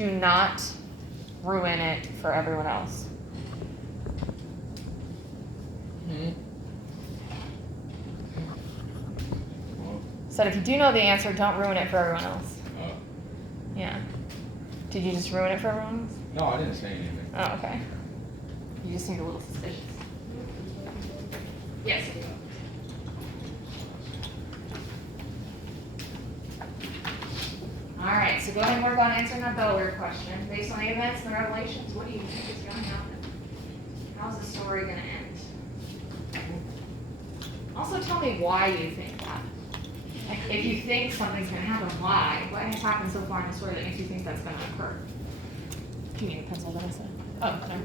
do not ruin it for everyone else. Said if you do know the answer, don't ruin it for everyone else. Yeah. Did you just ruin it for everyone else? No, I didn't say anything. Oh, okay. You just seemed a little suspicious. Yes. All right, so go ahead and work on answering that Bellwether question. Based on the events and the revelations, what do you think is going to happen? How's the story going to end? Also, tell me why you think that. Like, if you think something's going to happen, why? What has happened so far in the story that makes you think that's going to occur? Do you need a pencil that I said? Oh, no.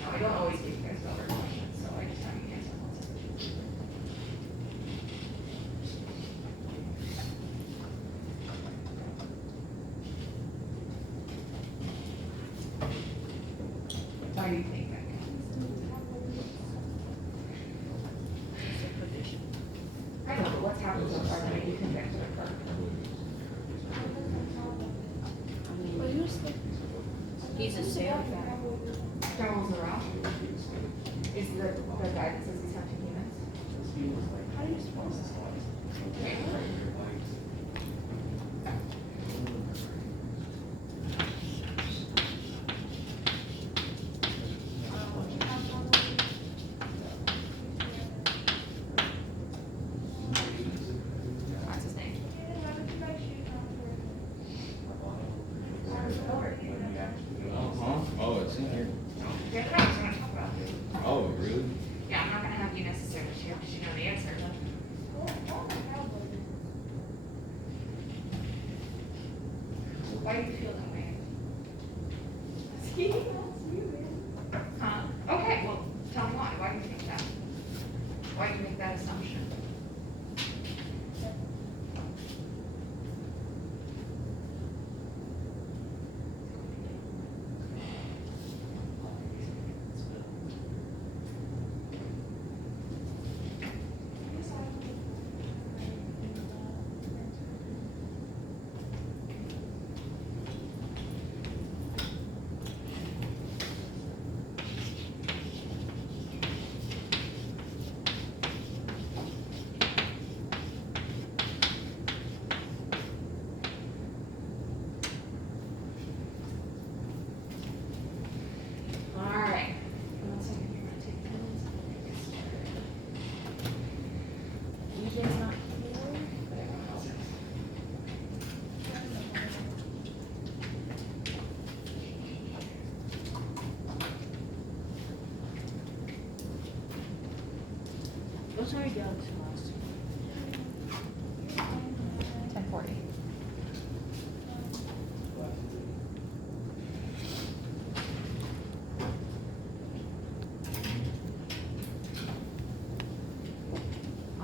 No, I don't always give you guys Bellwether questions, so I just have you answer once. Why do you think that? I know, but what's happened so far that made you think that could occur? He's a sailor guy. General Zarok is the guy that says he's hunting humans. How do you spell this? Wait. What's his name? Oh, it's in here. Yeah, that's what I was gonna talk about. Oh, really? Yeah, I'm not gonna have you necessarily share because you know the answer. Why do you feel that way? Huh? Okay, well, tell me why. Why do you think that? Why do you make that assumption? All right. One second here, I'm gonna take pens. EJ's not here, but everyone else is. What's our Galaxy last? 10:40.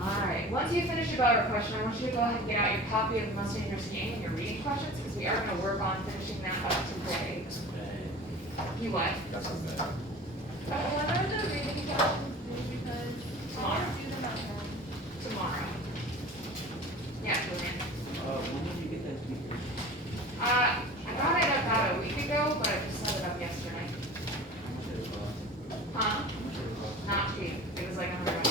All right, once you finish your Bellwether question, I want you to go ahead and get out your copy of the Most Dangerous Game and your reading questions, because we are gonna work on finishing that up today. You what? That's not bad. What are the reading questions due? Because Tomorrow. I do them at home. Tomorrow. Yeah, Julian. When did you get that speaker? I got it about a week ago, but I just set it up yesterday. How much did it cost? Huh? How much did it cost? Not cheap. It was like $100.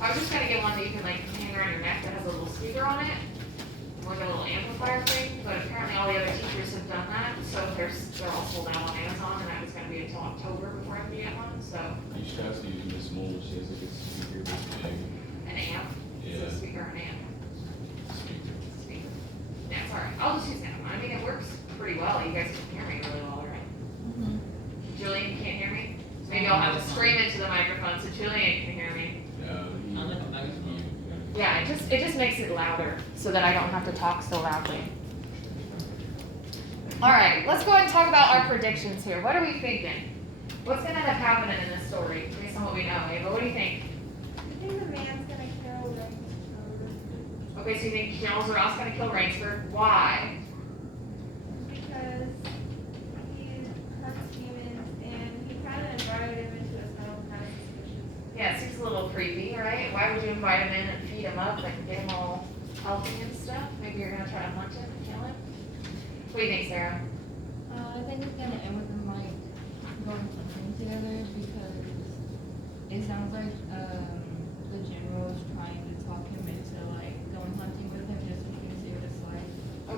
I was just gonna get one that you can like hang around your neck that has a little speaker on it, like a little amplifier thing. But apparently all the other teachers have done that, so they're all sold out on Amazon, and that was gonna be until October before I could get one. So You should ask using this mold. She has a good speaker this big. an amp. It's Yeah. a speaker and amp. Speaker. Speaker. Yeah, it's alright. I'll just use that one. I mean, it works pretty well. You guys can hear me really well, right? Julian, you can't hear me? Maybe I'll have to scream into the microphone so Julian can hear me. Yeah, it just makes it louder so that I don't have to talk so loudly. All right, let's go ahead and talk about our predictions here. What are we thinking? What's going to end up happening in this story based on what we know? Ava, what do you think? I think the man's gonna kill Rainsford Okay, so you think General Zarok's going to kill Rainsford. Why? because he hurts humans and he kind of invited him into his home, kind of suspicious. Yeah, it seems a little creepy, right? Why why would you invite him in and feed him up and get him all healthy and stuff? Maybe you're gonna try to hunt him and kill him? What do you think, Sarah? I think it's gonna end with them like going hunting together because it sounds like the general is trying to talk him into like going hunting with him just so he can see what it's like.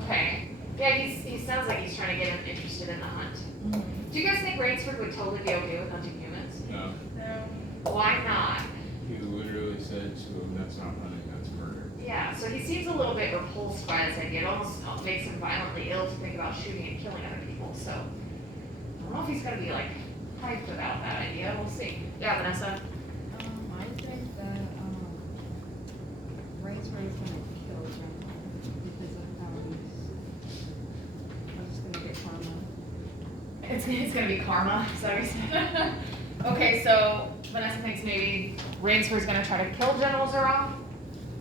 Okay. Yeah, he sounds like he's trying to get him interested in the hunt. Do you guys think Rainsford would totally be okay with hunting humans? No, No. Why not? he literally said to him, that's not hunting, that's murder. Yeah, so he seems a little bit repulsed by this idea. It almost makes him violently ill to think about shooting and killing other people. So I don't know if he's gonna be like hyped about that idea. We'll see. Yeah, Vanessa. I think that Rainsford is gonna kill General because of how I'm just gonna get karma. It's gonna be karma. Is that what you said? Okay, so Vanessa thinks maybe Rainsford's gonna try to kill General Zerov.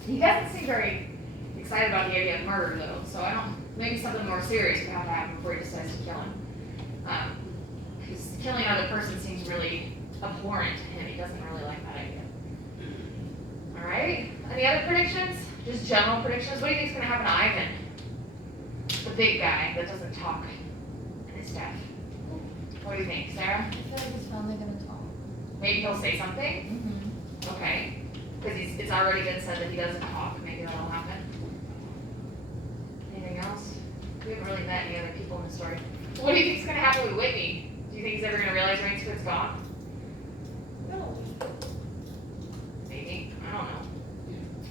He doesn't seem very excited about the idea of murder though, so I don't. Maybe something more serious would have to happen before he decides to kill him. Because killing another person seems really abhorrent to him. He doesn't really like that idea. All right. Any other predictions? Just general predictions. What do you think is gonna happen to Ivan, the big guy that doesn't talk and is deaf? What do you think, Sarah? I feel like he's finally gonna talk. Maybe he'll say something. Okay. Because it's already been said that he doesn't talk. Maybe that'll happen. Anything else? We haven't really met any other people in the story. What do you think is going to happen with Whitney? Do you think he's ever going to realize Rainsford's gone? No. Maybe. I don't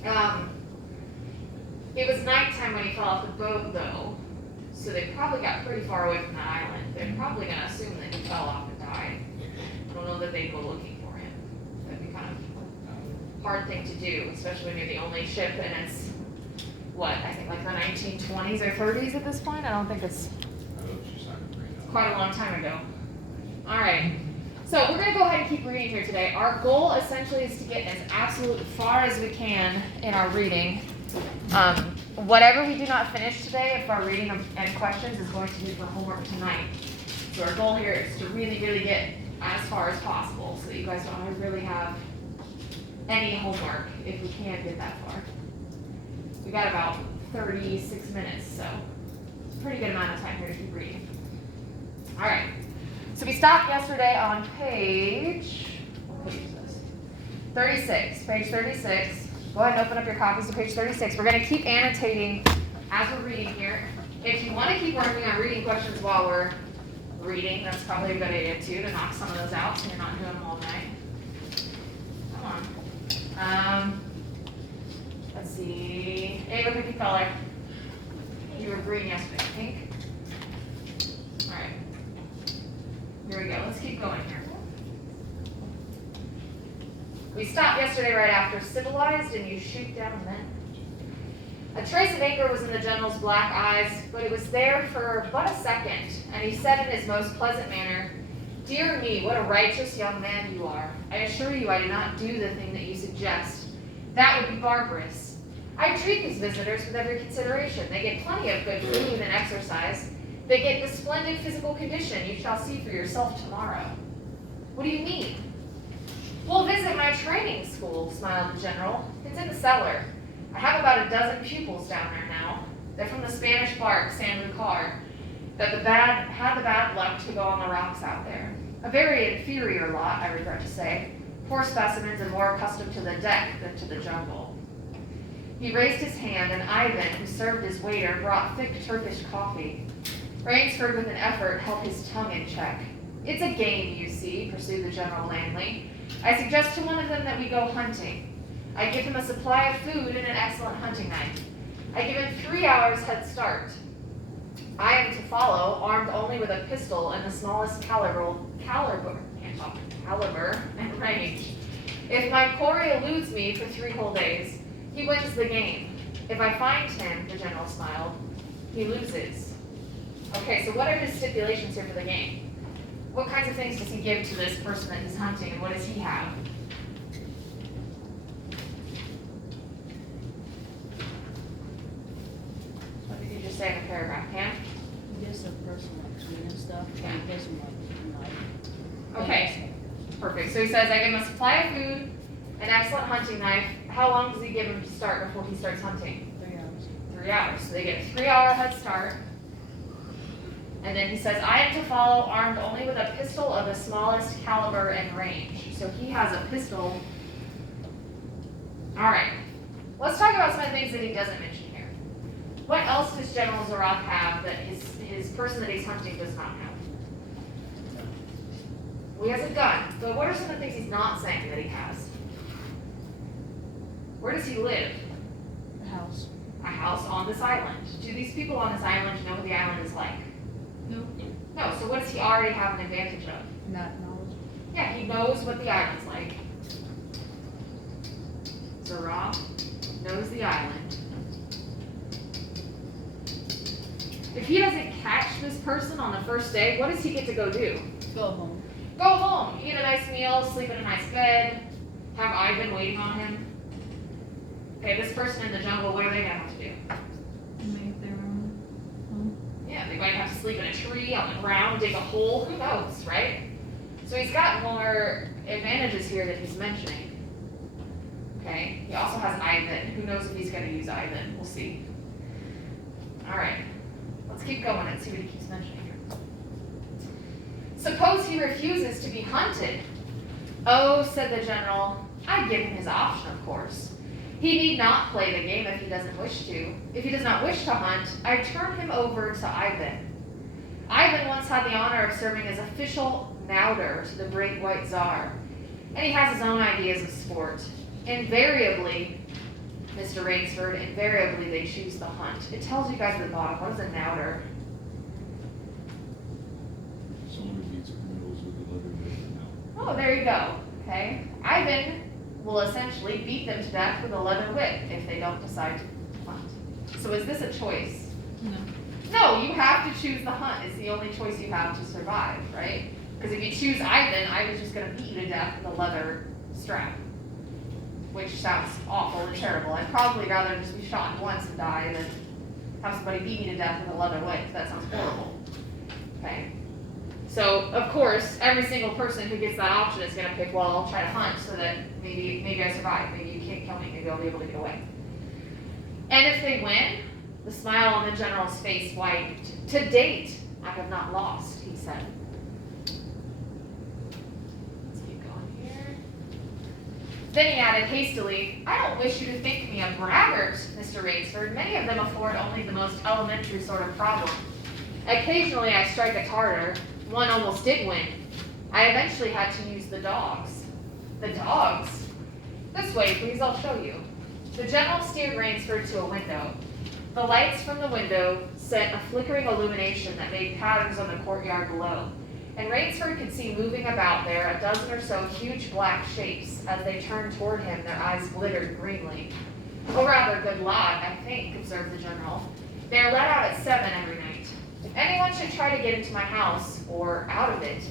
know. It was nighttime when he fell off the boat, though. So they probably got pretty far away from that island. They're probably going to assume that he fell off and died. I don't know that they'd go looking for him. That'd be kind of hard thing to do, especially when you're the only ship and it's, what, I think like the 1920s or 30s at this point? I don't think it's I hope she's not gonna bring it up. quite a long time ago. All right, so we're gonna go ahead and keep reading here today. Our goal essentially is to get as absolutely far as we can in our reading. Whatever we do not finish today, if our reading and questions is going to be for homework tonight. So our goal here is to really, really get as far as possible so that you guys don't really have any homework if we can get that far. We got about 36 minutes, so it's a pretty good amount of time here to keep reading. All right, so we stopped yesterday on page, what page is this? 36, page 36. Go ahead and open up your copies to page 36. We're gonna keep annotating as we're reading here. If you wanna keep working on reading questions while we're reading, that's probably a good idea too, to knock some of those out so you're not doing them all night. Come on. Let's see. Ava, pick your color. You were green yesterday, pink. All right. Here we go. Let's keep going here. We stopped yesterday right after civilized and you shoot down men. A trace of anger was in the general's black eyes, but it was there for but a second, and he said in his most pleasant manner, "Dear me, what a righteous young man you are. I assure you I do not do the thing that you suggest. That would be barbarous. I treat these visitors with every consideration. They get plenty of good food and exercise. They get the splendid physical condition you shall see for yourself tomorrow." "What do you mean?" "We'll visit my training school," smiled the general. "It's in the cellar. I have about a dozen pupils down there now. They're from the Spanish bark San Lucar that had the bad luck to go on the rocks out there. A very inferior lot, I regret to say. Poor specimens and more accustomed to the deck than to the jungle." He raised his hand, and Ivan, who served as waiter, brought thick Turkish coffee. Rainsford, with an effort, held his tongue in check. "It's a game, you see," pursued the general lamely. "I suggest to one of them that we go hunting. I give him a supply of food and an excellent hunting knife. I give him 3 hours head start. I am to follow, armed only with a pistol and the smallest caliber and range. If my quarry eludes me for 3 whole days, he wins the game. If I find him," the general smiled, "he loses." Okay, so what are his stipulations here for the game? What kinds of things does he give to this person that he's hunting, and what does he have? What did you just say in the paragraph, Pam? He gives the person like food and stuff, and he gives him like a knife. Okay, perfect. So he says, "I give him a supply of food an excellent hunting knife. How long does he give him to start before he starts hunting? 3 hours. 3 hours. So they get a 3-hour head start. And then he says, I am to follow armed only with a pistol of the smallest caliber and range. So he has a pistol. All right. Let's talk about some of the things that he doesn't mention here. What else does General Zaroff have that his person that he's hunting does not have? Well, he has a gun. But what are some of the things he's not saying that he has? Where does he live? The house. A house on this island. Do these people on this island know what the island is like? No. No, so what does he already have an advantage of? Not knowledge. Yeah, he knows what the island's like. Zaroff knows the island. If he doesn't catch this person on the first day, what does he get to go do? Go home. Go home, eat a nice meal, sleep in a nice bed, have Ivan waiting on him. Okay, this person in the jungle, what are they gonna have to do? Make their own home. Yeah, they might have to sleep in a tree, on the ground, dig a hole, who knows, right? So he's got more advantages here that he's mentioning. Okay, he also has Ivan. Who knows if he's gonna use Ivan? We'll see. All right, let's keep going and see what he keeps mentioning here. Suppose he refuses to be hunted. Oh, said the general, I'd give him his option, of course. He need not play the game if he doesn't wish to. If he does not wish to hunt, I turn him over to Ivan. Ivan once had the honor of serving as official Nauder to the great white Tsar, and he has his own ideas of sport. Invariably, Mr. Rainsford, invariably they choose the hunt. It tells you guys at the bottom, what is a Nauder? Someone who beats criminals with a leather whip now. Oh, there you go. Okay. Ivan will essentially beat them to death with a leather whip if they don't decide to hunt. So is this a choice? No. No, you have to choose the hunt. It's the only choice you have to survive, right? Because if you choose Ivan, Ivan's just going to beat you to death with a leather strap, which sounds awful and terrible. I'd probably rather just be shot once and die than have somebody beat me to death with a leather whip. That sounds horrible. Okay. So, of course, every single person who gets that option is going to pick, well, I'll try to hunt so that maybe I survive. Maybe you can't kill me. Maybe I'll be able to get away. And if they win, the smile on the general's face widened. To date, I have not lost, he said. Let's keep going here. Then he added hastily, I don't wish you to think me a braggart, Mr. Rainsford. Many of them afford only the most elementary sort of problem. Occasionally I strike a Tartar. One almost did win. I eventually had to use the dogs. The dogs? This way, please, I'll show you. The general steered Rainsford to a window. The lights from the window sent a flickering illumination that made patterns on the courtyard below, and Rainsford could see moving about there a dozen or so huge black shapes. As they turned toward him, their eyes glittered greenly. A rather good lot, I think, observed the general. They are let out at 7 every night. If anyone should try to get into my house, or out of it,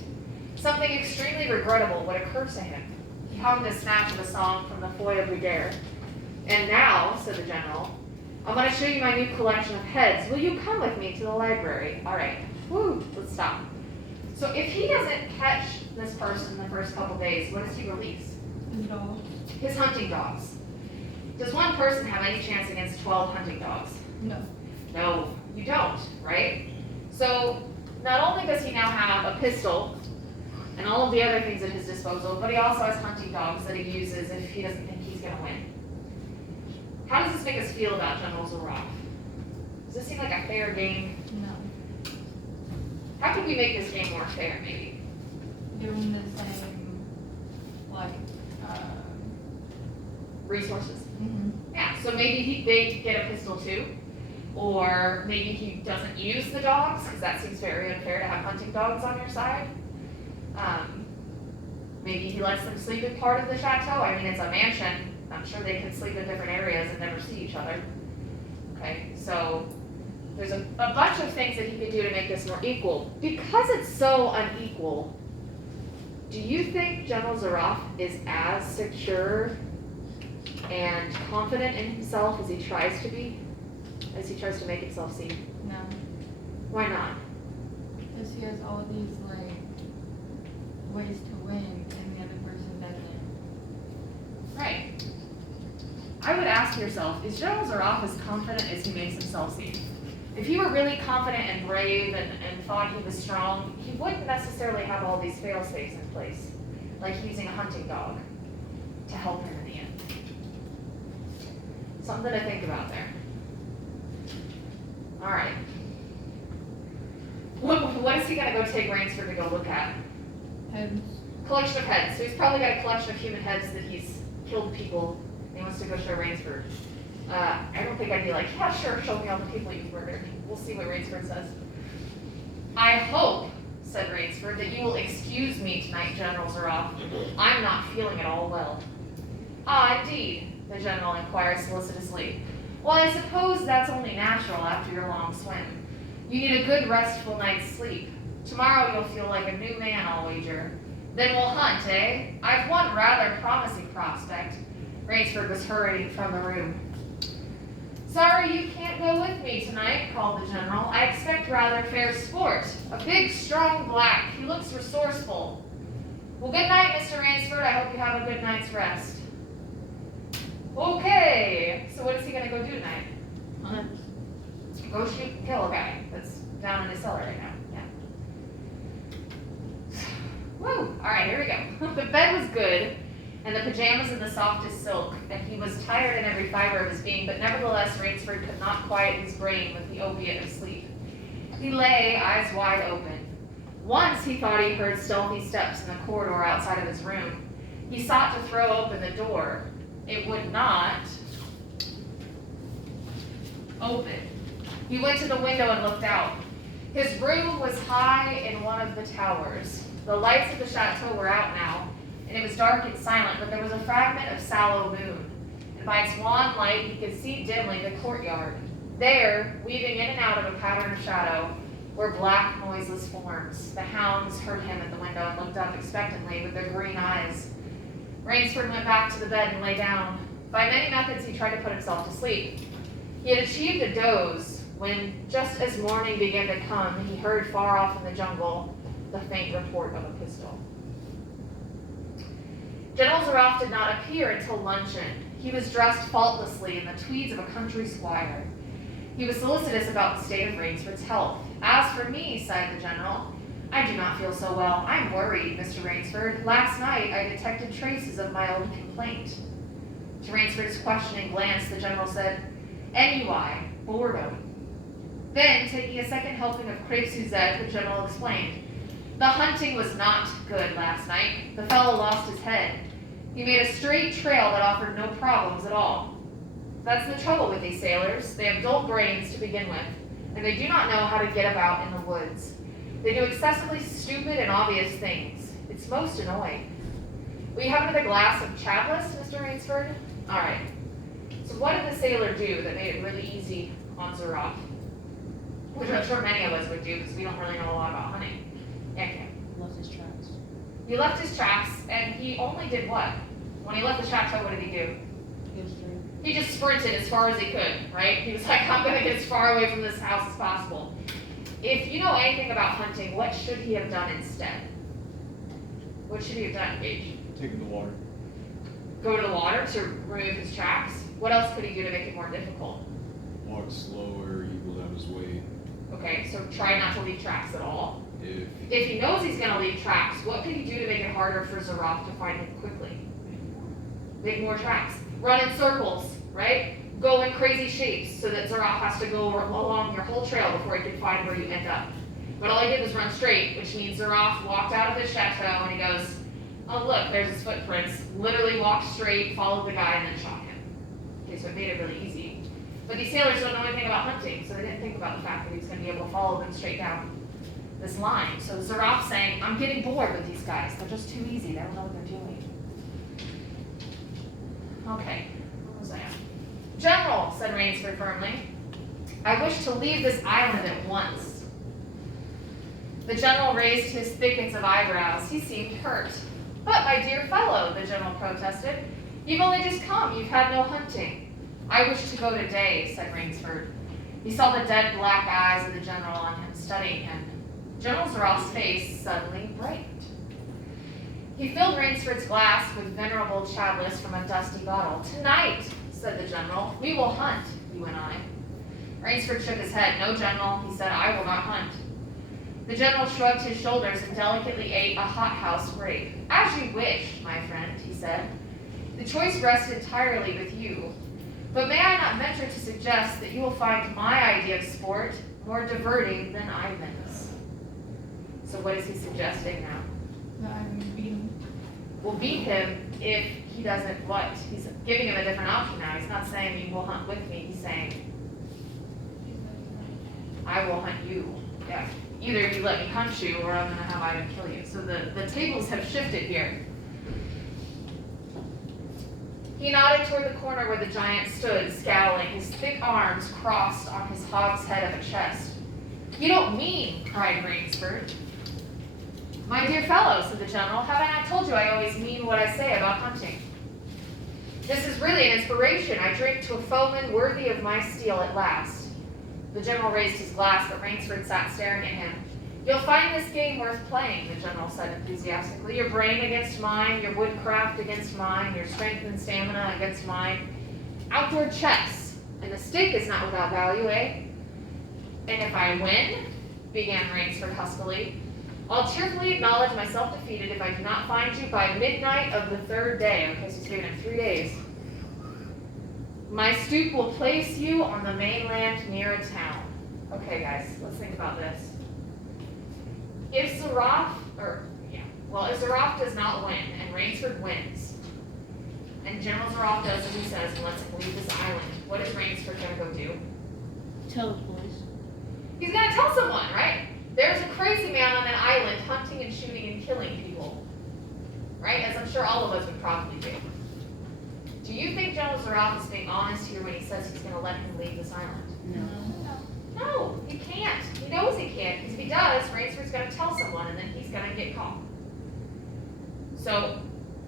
something extremely regrettable would occur to him. He hummed a snatch of a song from the Foy Brigade. And now, said the general, I want to show you my new collection of heads. Will you come with me to the library? All right. Woo, let's stop. So if he doesn't catch this person the first couple days, what does he release? His dog. His hunting dogs. Does one person have any chance against 12 hunting dogs? No. No, you don't, right? So not only does he now have a pistol and all of the other things at his disposal, but he also has hunting dogs that he uses if he doesn't think he's going to win. How does this make us feel about General Zaroff? Does this seem like a fair game? No. How could we make this game more fair, maybe? Give him the same, like, Resources. mhm. Yeah, so maybe they get a pistol too. Or maybe he doesn't use the dogs, because that seems very unfair to have hunting dogs on your side. Maybe he lets them sleep in part of the chateau. I mean, it's a mansion. I'm sure they can sleep in different areas and never see each other. Okay, so there's a bunch of things that he could do to make this more equal. Because it's so unequal, do you think General Zaroff is as secure and confident in himself as he tries to be? As he tries to make himself seem? No. Why not? Because he has all these, like, ways to win, and the other person doesn't. Right. I would ask yourself, is General Zaroff as confident as he makes himself seem? If he were really confident and brave and thought he was strong, he wouldn't necessarily have all these fail-safes in place, like using a hunting dog to help him in the end. Something to think about there. All right. What is he gonna go take Rainsford to go look at? Heads. Collection of heads. So he's probably got a collection of human heads that he's killed people and he wants to go show Rainsford. I don't think I'd be like, yeah, sure, show me all the people you've murdered. We'll see what Rainsford says. I hope, said Rainsford, that you will excuse me tonight, General Zaroff. I'm not feeling at all well. Ah, indeed, the general inquired solicitously. Well, I suppose that's only natural after your long swim. You need a good restful night's sleep. Tomorrow you'll feel like a new man, I'll wager. Then we'll hunt, eh? I've one rather promising prospect. Rainsford was hurrying from the room. Sorry you can't go with me tonight, called the general. I expect rather fair sport. A big, strong black. He looks resourceful. Well, good night, Mr. Rainsford. I hope you have a good night's rest. Okay, so what is he gonna go do tonight? Hunt. Go shoot and kill a guy that's down in his cellar right now. Yeah. Woo! Alright, here we go. The bed was good, and the pajamas in the softest silk, and he was tired in every fiber of his being, but nevertheless Rainsford could not quiet his brain with the opiate of sleep. He lay, eyes wide open. Once he thought he heard stealthy steps in the corridor outside of his room. He sought to throw open the door. It would not open. He went to the window and looked out. His room was high in one of the towers. The lights of the chateau were out now, and it was dark and silent, but there was a fragment of sallow moon, and by its wan light he could see dimly the courtyard. There, weaving in and out of a pattern of shadow, were black, noiseless forms. The hounds heard him at the window and looked up expectantly with their green eyes. Rainsford went back to the bed and lay down. By many methods he tried to put himself to sleep. He had achieved a doze when, just as morning began to come, he heard far off in the jungle the faint report of a pistol. General Zaroff did not appear until luncheon. He was dressed faultlessly in the tweeds of a country squire. He was solicitous about the state of Rainsford's health. As for me, sighed the general, I do not feel so well. I'm worried, Mr. Rainsford. Last night I detected traces of my old complaint. To Rainsford's questioning glance, the general said, ennui, boredom. Then, taking a second helping of crepe Suzette, the general explained, the hunting was not good last night. The fellow lost his head. He made a straight trail that offered no problems at all. That's the trouble with these sailors. They have dull brains to begin with, and they do not know how to get about in the woods. They do excessively stupid and obvious things. It's most annoying. Will you have another glass of Chablis, Mr. Rainsford? All right. So what did the sailor do that made it really easy on Zaroff? Which I'm sure many of us would do because we don't really know a lot about hunting. Yeah, Kim. Left his tracks. He left his tracks, and he only did what? When he left the chateau, what did he do? He just sprinted as far as he could, right? He was like, I'm going to get as far away from this house as possible. If you know anything about hunting, what should he have done instead? What should he have done, Gage? Taking the water. Go to the water to remove his tracks? What else could he do to make it more difficult? Walk slower, he will have his way. Okay, so try not to leave tracks at all. If If he knows he's going to leave tracks, what could he do to make it harder for Zaroff to find him quickly? Make more tracks. Run in circles, right? Go in crazy shapes so that Zaroff has to go along your whole trail before he can find where you end up. But all he did was run straight, which means Zaroff walked out of his chateau and he goes, oh look, there's his footprints. Literally walked straight, followed the guy, and then shot him. Okay, so it made it really easy. But these sailors don't know anything about hunting, so they didn't think about the fact that he was going to be able to follow them straight down this line. So Zaroff's saying, I'm getting bored with these guys. They're just too easy. They don't know what they're doing. Okay, where was I at? General, said Rainsford firmly, I wish to leave this island at once. The general raised his thickets of eyebrows. He seemed hurt. But, my dear fellow, the general protested, you've only just come. You've had no hunting. I wish to go today, said Rainsford. He saw the dead black eyes of the general on him, studying him. General Zaroff's face suddenly brightened. He filled Rainsford's glass with venerable Chablis from a dusty bottle. Tonight, said the general. We will hunt, he went on. Rainsford shook his head. No, general, he said, I will not hunt. The general shrugged his shoulders and delicately ate a hothouse grape. As you wish, my friend, he said. The choice rests entirely with you. But may I not venture to suggest that you will find my idea of sport more diverting than Ivan's? So what is he suggesting now? But I'm beating. We'll beat him if he doesn't what? He's giving him a different option now. He's not saying you will hunt with me. He's saying, I will hunt you. Yeah. Either you let me hunt you or I'm going to have Ivan kill you. So the tables have shifted here. He nodded toward the corner where the giant stood, scowling, his thick arms crossed on his hogshead of a chest. You don't mean, cried Rainsford. My dear fellow, said the general, have I not told you I always mean what I say about hunting? This is really an inspiration. I drink to a foeman worthy of my steel at last. The general raised his glass, but Rainsford sat staring at him. You'll find this game worth playing, the general said enthusiastically. Your brain against mine, your woodcraft against mine, your strength and stamina against mine. Outdoor chess. And the stick is not without value, eh? And if I win, began Rainsford huskily, I'll cheerfully acknowledge myself defeated if I do not find you by midnight of the third day. Okay, so he's giving him 3 days. My stoop will place you on the mainland near a town. Okay, guys, let's think about this. If Zaraf does not win, and Rainsford wins, and General Zaraf does what he says and lets him leave this island, what is Rainsford gonna go do? Tell the police. He's gonna tell someone, right? There's a crazy man on an island hunting and shooting and killing people. Right? As I'm sure all of us would probably do. Do you think General Zaraf is being honest here when he says he's gonna let him leave this island? No, he can't. He knows he can't, because if he does, Rainsford's gonna tell someone and then he's gonna get caught. So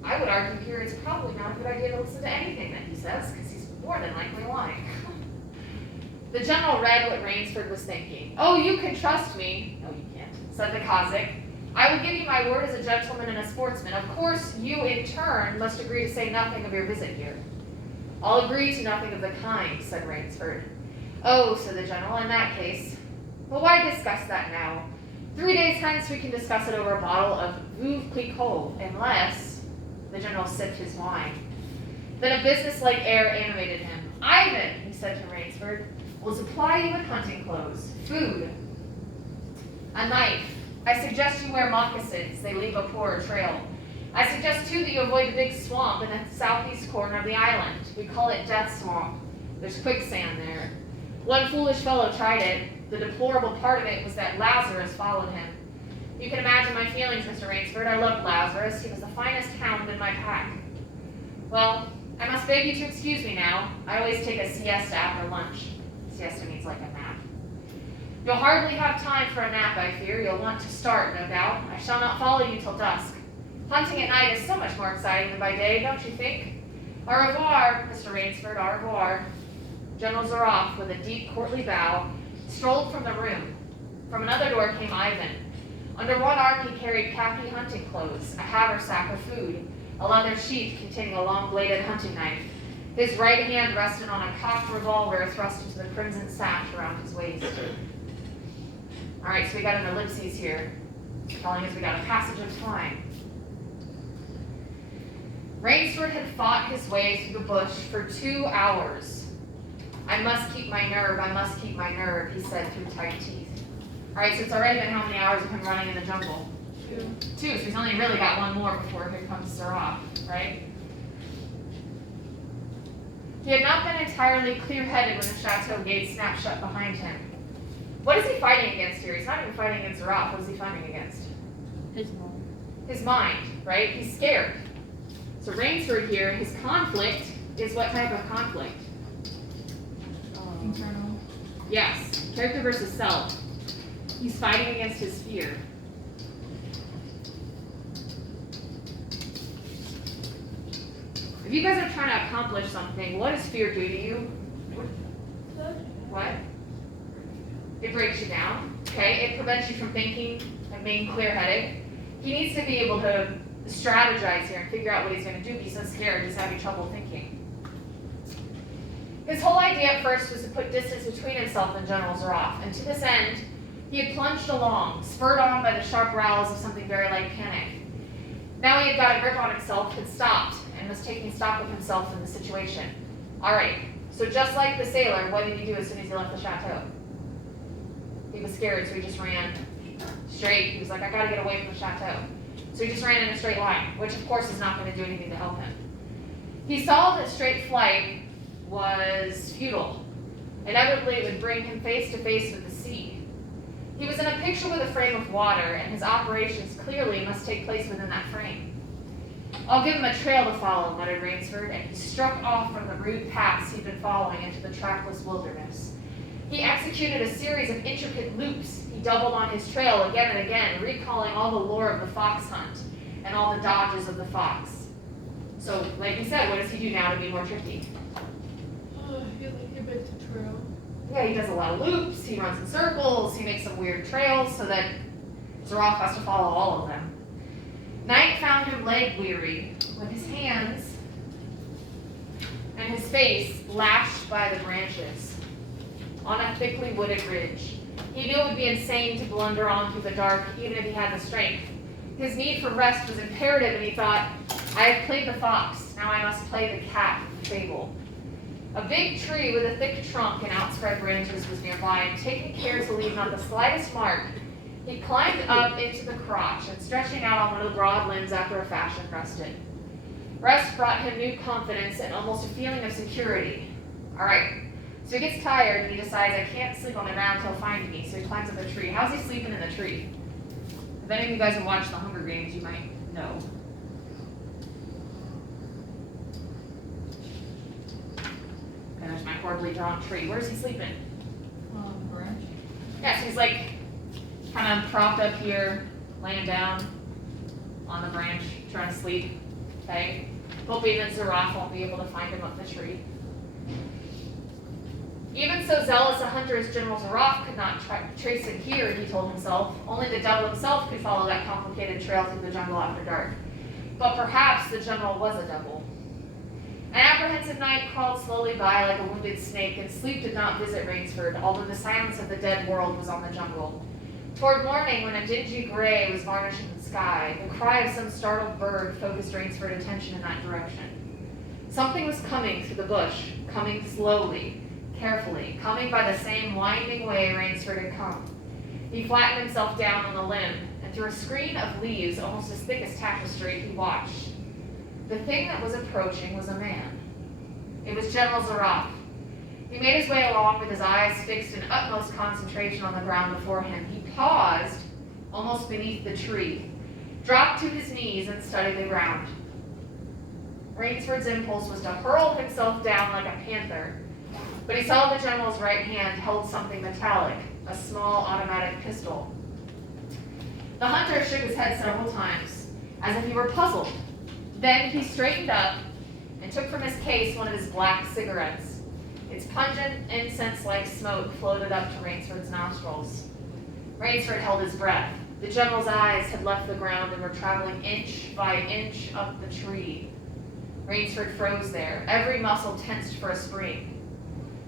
I would argue here it's probably not a good idea to listen to anything that he says, because he's more than likely lying. The general read what Rainsford was thinking. Oh, you can trust me. No, you can't, said the Cossack. I will give you my word as a gentleman and a sportsman. Of course, you in turn must agree to say nothing of your visit here. I'll agree to nothing of the kind, said Rainsford. Oh, said the general, in that case. But why discuss that now? 3 days hence we can discuss it over a bottle of Veuve Clicquot, unless the general sipped his wine. Then a businesslike air animated him. Ivan, he said to Rainsford, will supply you with hunting clothes, food, a knife. I suggest you wear moccasins. They leave a poorer trail. I suggest, too, that you avoid the big swamp in the southeast corner of the island. We call it Death Swamp. There's quicksand there. One foolish fellow tried it. The deplorable part of it was that Lazarus followed him. You can imagine my feelings, Mr. Rainsford. I loved Lazarus. He was the finest hound in my pack. Well, I must beg you to excuse me now. I always take a siesta after lunch. Siesta means like a nap. You'll hardly have time for a nap, I fear. You'll want to start, no doubt. I shall not follow you till dusk. Hunting at night is so much more exciting than by day, don't you think? Au revoir, Mr. Rainsford, au revoir. General Zaraf, with a deep courtly bow, strolled from the room. From another door came Ivan. Under one arm he carried khaki hunting clothes, a haversack of food, a leather sheath containing a long-bladed hunting knife. His right hand rested on a cocked revolver thrust into the crimson sash around his waist. All right, so we got an ellipses here, telling us we got a passage of time. Rainsford had fought his way through the bush for 2 hours. I must keep my nerve, I must keep my nerve, he said through tight teeth. All right, so it's already been how many hours of him running in the jungle? 2, so he's only really got 1 more before here comes Zaraf, right? He had not been entirely clear-headed when the chateau gate snapped shut behind him. What is he fighting against here? He's not even fighting against Zaraf. What is he fighting against? His mom. His mind, right? He's scared. So Rainsford here, his conflict is what type of conflict? Internal. Yes, character versus self. He's fighting against his fear. If you guys are trying to accomplish something, what does fear do to you? What? It breaks you down, okay? It prevents you from thinking and being clear-headed. He needs to be able to strategize here and figure out what he's going to do. He's so scared, he's having trouble thinking. His whole idea at first was to put distance between himself and General Zaroff, and to this end, he had plunged along, spurred on by the sharp growls of something very like panic. Now he had got a grip on himself, had stopped, and was taking stock of himself and the situation. Alright, so just like the sailor, what did he do as soon as he left the chateau? He was scared, so he just ran straight. He was like, I gotta get away from the chateau. So he just ran in a straight line, which of course is not going to do anything to help him. He saw that straight flight was futile. Inevitably, it would bring him face to face with the sea. He was in a picture with a frame of water, and his operations clearly must take place within that frame. I'll give him a trail to follow, muttered Rainsford, and he struck off from the rude paths he'd been following into the trackless wilderness. He executed a series of intricate loops. He doubled on his trail again and again, recalling all the lore of the fox hunt and all the dodges of the fox. So, like you said, what does he do now to be more tricky? He makes a trail. Yeah, he does a lot of loops, he runs in circles, he makes some weird trails so that Zaroff has to follow all of them. Night found him leg weary, with his hands and his face lashed by the branches on a thickly wooded ridge. He knew it would be insane to blunder on through the dark, even if he had the strength. His need for rest was imperative, and he thought, I have played the fox, now I must play the cat of the fable. A big tree with a thick trunk and outspread branches was nearby, and taking care to leave not the slightest mark, he climbed up into the crotch and, stretching out on one of the broad limbs after a fashion, rested. Rest brought him new confidence and almost a feeling of security. All right, so he gets tired and he decides, I can't sleep on the ground till find me, so he climbs up a tree. How's he sleeping in the tree? If any of you guys have watched The Hunger Games, you might know. And there's my horribly drawn tree. Where's he sleeping? Branch. Yeah, so he's like kind of propped up here, laying down on the branch, trying to sleep. Okay? Hoping that Zaroff won't be able to find him up the tree. Even so zealous a hunter as General Zaroff could not trace him here, he told himself. Only the devil himself could follow that complicated trail through the jungle after dark. But perhaps the general was a devil. An apprehensive night crawled slowly by like a wounded snake, and sleep did not visit Rainsford, although the silence of the dead world was on the jungle. Toward morning, when a dingy gray was varnishing the sky, the cry of some startled bird focused Rainsford's attention in that direction. Something was coming through the bush, coming slowly, carefully, coming by the same winding way Rainsford had come. He flattened himself down on the limb, and through a screen of leaves almost as thick as tapestry, he watched. The thing that was approaching was a man. It was General Zaroff. He made his way along with his eyes fixed in utmost concentration on the ground before him. He paused almost beneath the tree, dropped to his knees, and studied the ground. Rainsford's impulse was to hurl himself down like a panther, but he saw the general's right hand held something metallic, a small automatic pistol. The hunter shook his head several times, as if he were puzzled. Then he straightened up and took from his case one of his black cigarettes. Its pungent, incense-like smoke floated up to Rainsford's nostrils. Rainsford held his breath. The general's eyes had left the ground and were traveling inch by inch up the tree. Rainsford froze there, every muscle tensed for a spring.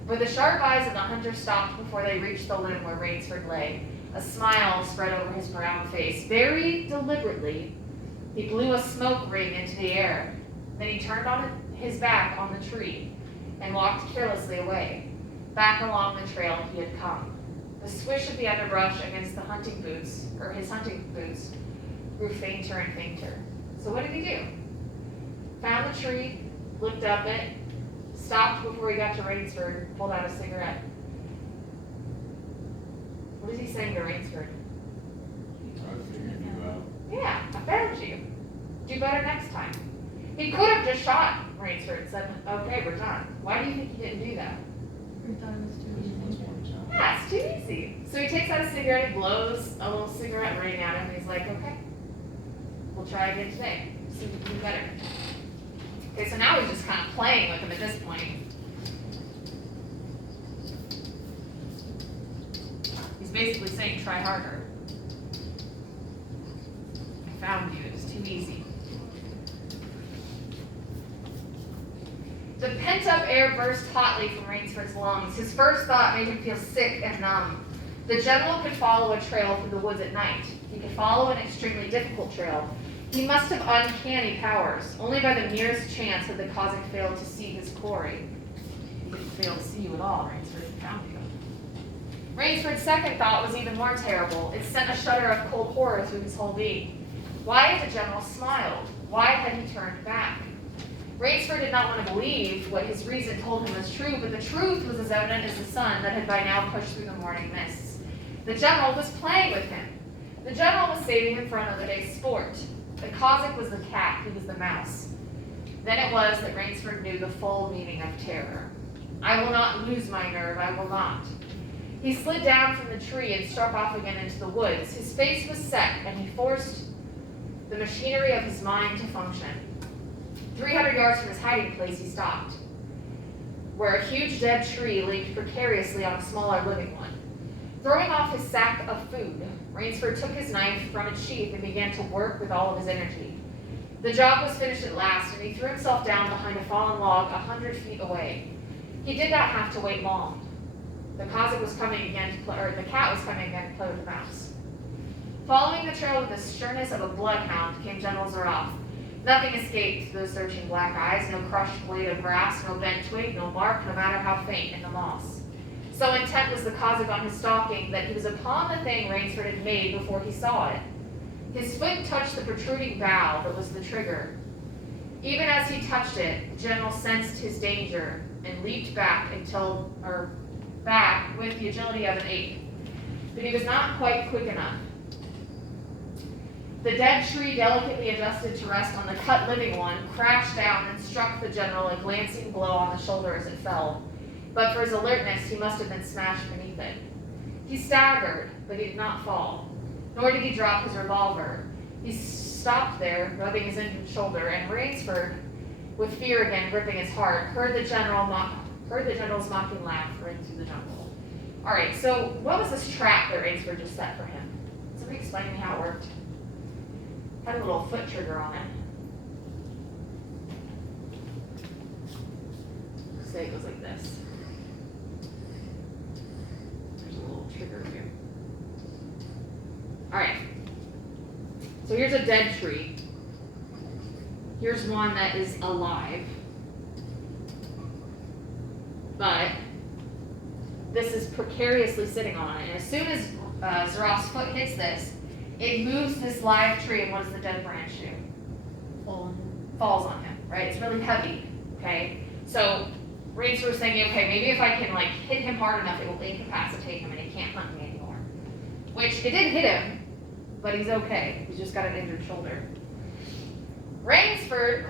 But the sharp eyes of the hunter stopped before they reached the limb where Rainsford lay. A smile spread over his brown face. Very deliberately, he blew a smoke ring into the air. Then he turned on his back on the tree and walked carelessly away, back along the trail he had come. The swish of the underbrush against the hunting boots, or his hunting boots, grew fainter and fainter. So what did he do? Found the tree, looked up it, stopped before he got to Rainsford, pulled out a cigarette. What is he saying to Rainsford? I figured you out. Yeah, I found you. Do better next time. He could have just shot Rainsford and said, okay, we're done. Why do you think he didn't do that? We thought it was too This easy. one's more challenging. Yeah, it's too easy. So he takes out a cigarette, he blows a little cigarette ring at him, and he's like, okay, we'll try again today. See if we can do better. Okay, so now he's just kind of playing with him at this point. He's basically saying, try harder. I found you, it was too easy. The pent-up air burst hotly from Rainsford's lungs. His first thought made him feel sick and numb. The general could follow a trail through the woods at night. He could follow an extremely difficult trail. He must have uncanny powers. Only by the merest chance had the Cossack failed to see his quarry. He didn't fail to see you at all, Rainsford had found you. Rainsford's second thought was even more terrible. It sent a shudder of cold horror through his whole being. Why had the general smiled? Why had he turned back? Rainsford did not want to believe what his reason told him was true, but the truth was as evident as the sun that had by now pushed through the morning mists. The general was playing with him. The general was saving him for another day's sport. The Cossack was the cat, he was the mouse. Then it was that Rainsford knew the full meaning of terror. I will not lose my nerve, I will not. He slid down from the tree and struck off again into the woods. His face was set, and he forced the machinery of his mind to function. 300 yards from his hiding place, he stopped, where a huge dead tree leaned precariously on a smaller living one. Throwing off his sack of food, Rainsford took his knife from its sheath and began to work with all of his energy. The job was finished at last, and he threw himself down behind a fallen log 100 feet away. He did not have to wait long. The Cossack was coming again to play, or the cat was coming again to play with the mouse. Following the trail with the sternness of a bloodhound came General Zaroff. Nothing escaped those searching black eyes, no crushed blade of grass, no bent twig, no mark, no matter how faint, in the moss. So intent was the Cossack on his stalking that he was upon the thing Rainsford had made before he saw it. His foot touched the protruding bough that was the trigger. Even as he touched it, the general sensed his danger and leaped back with the agility of an ape. But he was not quite quick enough. The dead tree, delicately adjusted to rest on the cut living one, crashed down and struck the general a glancing blow on the shoulder as it fell. But for his alertness, he must have been smashed beneath it. He staggered, but he did not fall, nor did he drop his revolver. He stopped there, rubbing his injured shoulder, and Rainsford, with fear again gripping his heart, heard the general's mocking laugh ring through the jungle. All right, so what was this trap that Rainsford just set for him? Somebody explain to me how it worked. Had a little foot trigger on it. Say it goes like this. There's a little trigger here. All right. So here's a dead tree. Here's one that is alive. But this is precariously sitting on it. And as soon as Zaroff's foot hits this, it moves this live tree, and what does the dead branch do? Falls on him, right? It's really heavy, okay? So Rainsford was thinking, okay, maybe if I can like hit him hard enough, it will incapacitate him and he can't hunt me anymore. Which it did hit him, but he's okay. He's just got an injured shoulder. Rainsford